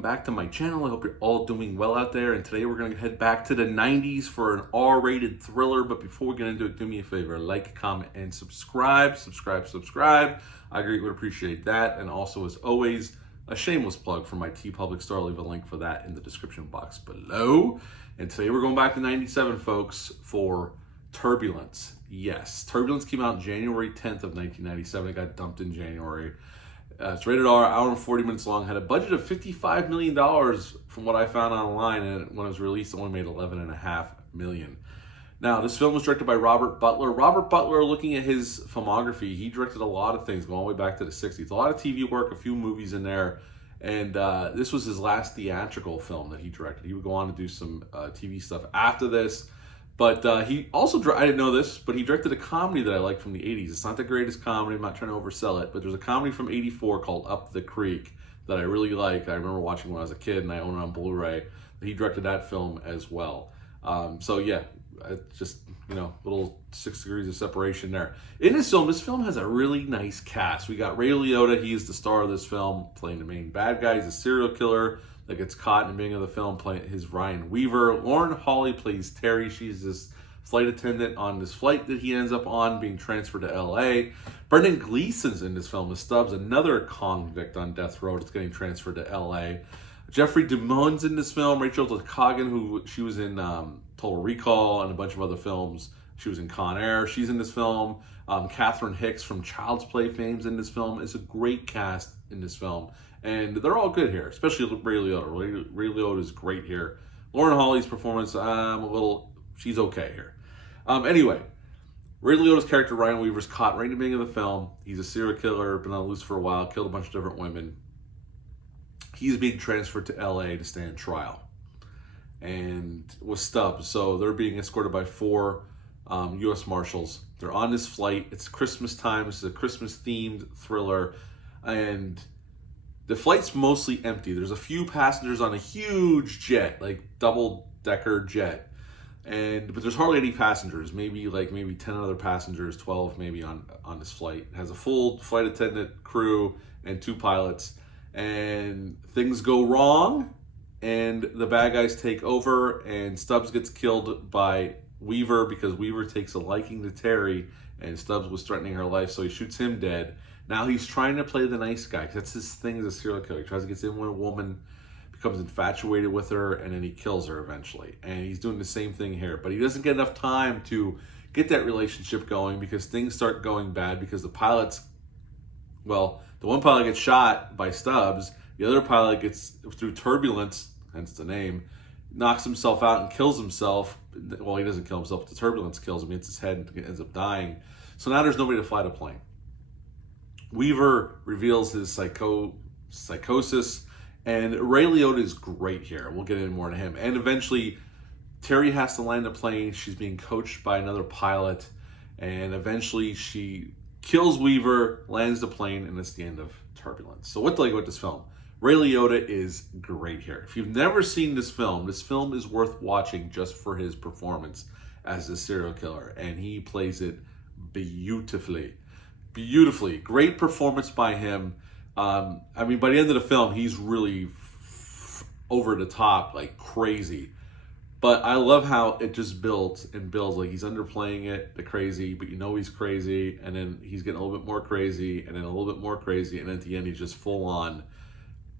welcome back to my channel. I hope you're all doing well out there. And today we're going to head back to the 90s for an R-rated thriller. But before we get into it, do me a favor, like, comment, and subscribe. I greatly would appreciate that. And also, as always, a shameless plug for my TeePublic store. I'll leave a link for that in the description box below. And today we're going back to 97, folks, for Turbulence. Yes, Turbulence came out January 10th of 1997. It got dumped in January. It's rated R, hour and 40 minutes long. Had a budget of $55 million from what I found online, and when it was released, it only made $11.5 million. Now, this film was directed by Robert Butler. Robert Butler, looking at his filmography, he directed a lot of things going all the way back to the 60s. A lot of TV work, a few movies in there, and this was his last theatrical film that he directed. He would go on to do some TV stuff after this. But he also, I didn't know this, but he directed a comedy that I like from the 80s. It's not the greatest comedy, I'm not trying to oversell it, but there's a comedy from 84 called Up the Creek that I really like. I remember watching when I was a kid, and I own it on Blu-ray. He directed that film as well. So yeah, just, you know, little 6 degrees of separation there. In this film has a really nice cast. We got Ray Liotta, he is the star of this film, playing the main bad guy. He's a serial killer that gets caught in the beginning of the film, playing his Ryan Weaver. Lauren Holly plays Terry. She's this flight attendant on this flight that he ends up on, being transferred to LA. Brendan Gleeson's in this film as Stubbs, another convict on death row that's getting transferred to LA. Jeffrey DeMunn's in this film. Rachel DeCoggin, who she was in Total Recall and a bunch of other films. She was in Con Air. She's in this film. Catherine Hicks from Child's Play fame's in this film. It's a great cast in this film. And they're all good here, especially Ray Liotta. Ray Liotta is great here. Lauren Holly's performance, she's okay here. Anyway, Ray Liotta's character, Ryan Weaver's caught right in the beginning of the film. He's a serial killer, been on the loose for a while, killed a bunch of different women. He's being transferred to LA to stand trial, and was Stubbs. So they're being escorted by 4 U.S. Marshals. They're on this flight. It's Christmas time. This is a Christmas-themed thriller, and the flight's mostly empty. There's a few passengers on a huge jet, like double-decker jet, but there's hardly any passengers. Maybe 10 other passengers, 12 maybe on this flight. It has a full flight attendant crew and 2 pilots, and things go wrong, and the bad guys take over, and Stubbs gets killed by Weaver because Weaver takes a liking to Terry, and Stubbs was threatening her life, so he shoots him dead. Now he's trying to play the nice guy, because that's his thing as a serial killer. He tries to get in with a woman, becomes infatuated with her, and then he kills her eventually. And he's doing the same thing here. But he doesn't get enough time to get that relationship going, because things start going bad, because the pilots, well, the one pilot gets shot by Stubbs, the other pilot gets, through turbulence, hence the name, knocks himself out and kills himself. Well, he doesn't kill himself, the turbulence kills him, hits his head and ends up dying. So now there's nobody to fly the plane. Weaver reveals his psychosis, and Ray Liotta is great here. We'll get into more to him. And eventually, Terry has to land the plane. She's being coached by another pilot, and eventually she kills Weaver, lands the plane, and it's the end of Turbulence. So what do I like about this film? Ray Liotta is great here. If you've never seen this film is worth watching just for his performance as a serial killer, and he plays it beautifully. Beautifully. Great performance by him. I mean, by the end of the film, he's really over the top, like crazy. But I love how it just builds and builds. Like, he's underplaying it, the crazy, but you know he's crazy, and then he's getting a little bit more crazy, and then a little bit more crazy, and at the end he's just full on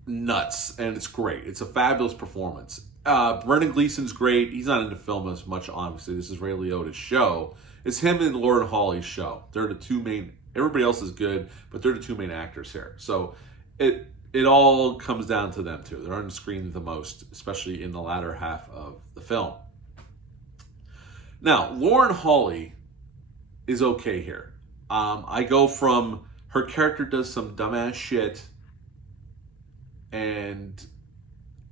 nuts, and it's great. It's a fabulous performance. Brendan Gleeson's great. He's not in the film as much, obviously. This is Ray Liotta's show. It's him and Lauren Holly's show. They're the 2 main. Everybody else is good, but they're the 2 main actors here. So it all comes down to them 2. They're on the screen the most, especially in the latter half of the film. Now, Lauren Holly is okay here. I go from her character does some dumbass shit, and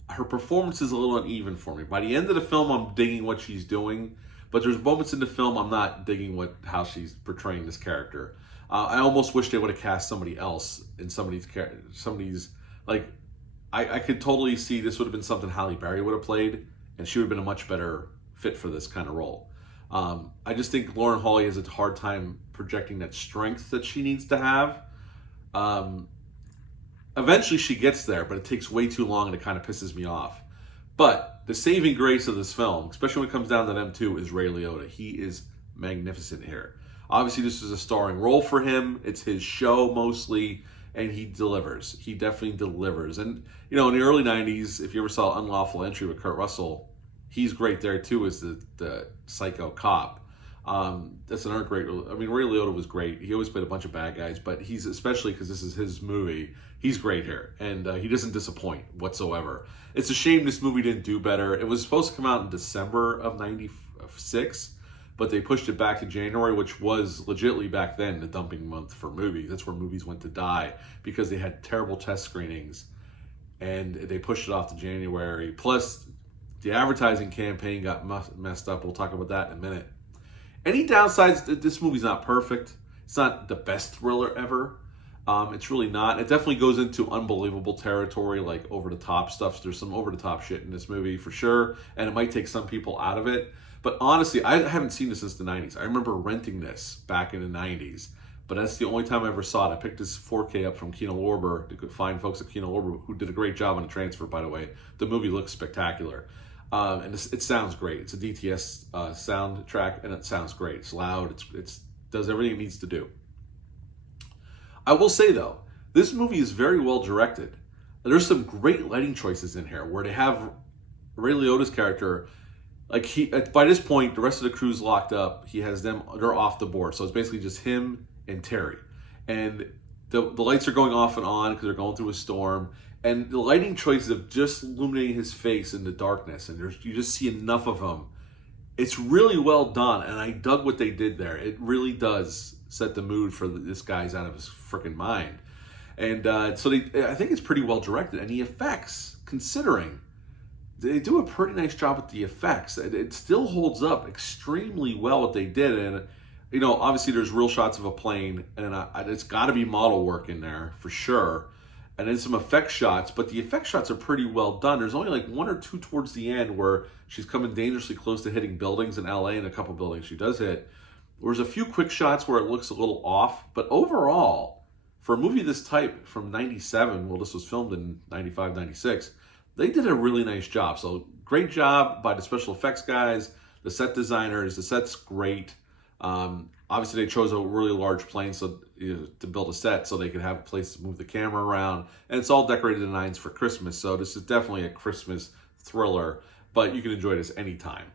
her performance is a little uneven for me. By the end of the film, I'm digging what she's doing, but there's moments in the film I'm not digging how she's portraying this character. I almost wish they would have cast somebody else in somebody's like, I could totally see this would have been something Halle Berry would have played, and she would have been a much better fit for this kind of role. I just think Lauren Holly has a hard time projecting that strength that she needs to have. eventually she gets there, but it takes way too long and it kind of pisses me off. But the saving grace of this film, especially when it comes down to them two, is Ray Liotta. He is magnificent here. Obviously, this is a starring role for him. It's his show mostly, and he delivers. He definitely delivers. And, you know, in the early 90s, if you ever saw Unlawful Entry with Kurt Russell, he's great there too as the psycho cop. That's another great. I mean, Ray Liotta was great. He always played a bunch of bad guys, but he's, especially because this is his movie, he's great here, and he doesn't disappoint whatsoever. It's a shame this movie didn't do better. It was supposed to come out in December of '96, but they pushed it back to January, which was legitimately back then the dumping month for movies. That's where movies went to die because they had terrible test screenings, and they pushed it off to January. Plus, the advertising campaign got messed up. We'll talk about that in a minute. Any downsides? This movie's not perfect. It's not the best thriller ever. It's really not. It definitely goes into unbelievable territory, like over-the-top stuff. There's some over-the-top shit in this movie for sure, and it might take some people out of it. But honestly, I haven't seen this since the 90s. I remember renting this back in the 90s, but that's the only time I ever saw it. I picked this 4K up from Kino Lorber, the fine folks at Kino Lorber, who did a great job on the transfer, by the way. The movie looks spectacular. And it sounds great. It's a DTS soundtrack, and it sounds great. It's loud. It does everything it needs to do. I will say, though, this movie is very well directed. There's some great lighting choices in here where they have Ray Liotta's character, like by this point, the rest of the crew's locked up. He has them, they're off the board. So it's basically just him and Terry. And the lights are going off and on because they're going through a storm. And the lighting choices of just illuminating his face in the darkness, and you just see enough of him. It's really well done, and I dug what they did there. It really does set the mood for this guy's out of his freaking mind. And I think it's pretty well directed. And the effects, considering, they do a pretty nice job with the effects. It still holds up extremely well what they did. And, you know, obviously there's real shots of a plane, and it's got to be model work in there for sure. And then some effect shots, but the effect shots are pretty well done. There's only like one or two towards the end where she's coming dangerously close to hitting buildings in LA, and a couple buildings she does hit. There's a few quick shots where it looks a little off, but overall, for a movie this type from 97, well, this was filmed in 95, 96, they did a really nice job. So great job by the special effects guys, the set designers. The set's great. Obviously, they chose a really large plane to build a set so they could have a place to move the camera around. And it's all decorated in nines for Christmas. So this is definitely a Christmas thriller, but you can enjoy this anytime.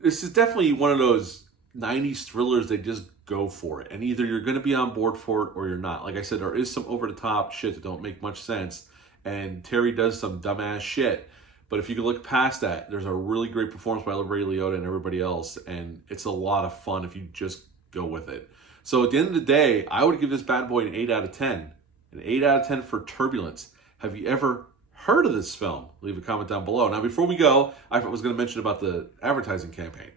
This is definitely one of those 90s thrillers. They just go for it. And either you're going to be on board for it or you're not. Like I said, there is some over-the-top shit that don't make much sense. And Terry does some dumbass shit. But if you can look past that, there's a really great performance by Ray Liotta and everybody else, and it's a lot of fun if you just go with it. So at the end of the day, I would give this bad boy an 8 out of 10. An 8 out of 10 for Turbulence. Have you ever heard of this film? Leave a comment down below. Now, before we go, I was going to mention about the advertising campaign.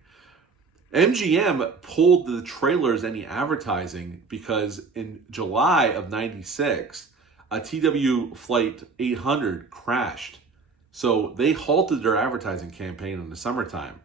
MGM pulled the trailers and the advertising because in July of 96, a TW Flight 800 crashed. So they halted their advertising campaign in the summertime,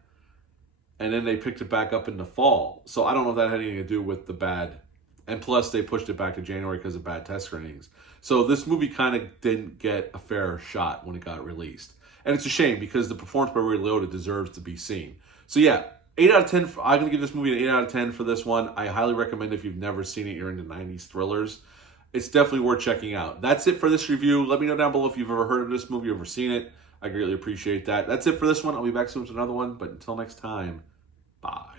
and then they picked it back up in the fall. So I don't know if that had anything to do with the bad, and plus they pushed it back to January because of bad test screenings. So this movie kind of didn't get a fair shot when it got released. And it's a shame because the performance by Ray Liotta deserves to be seen. So yeah, 8 out of 10. I'm going to give this movie an 8 out of 10 for this one. I highly recommend if you've never seen it, you're into 90s thrillers. It's definitely worth checking out. That's it for this review. Let me know down below if you've ever heard of this movie, ever seen it. I greatly appreciate that. That's it for this one. I'll be back soon with another one. But until next time, bye.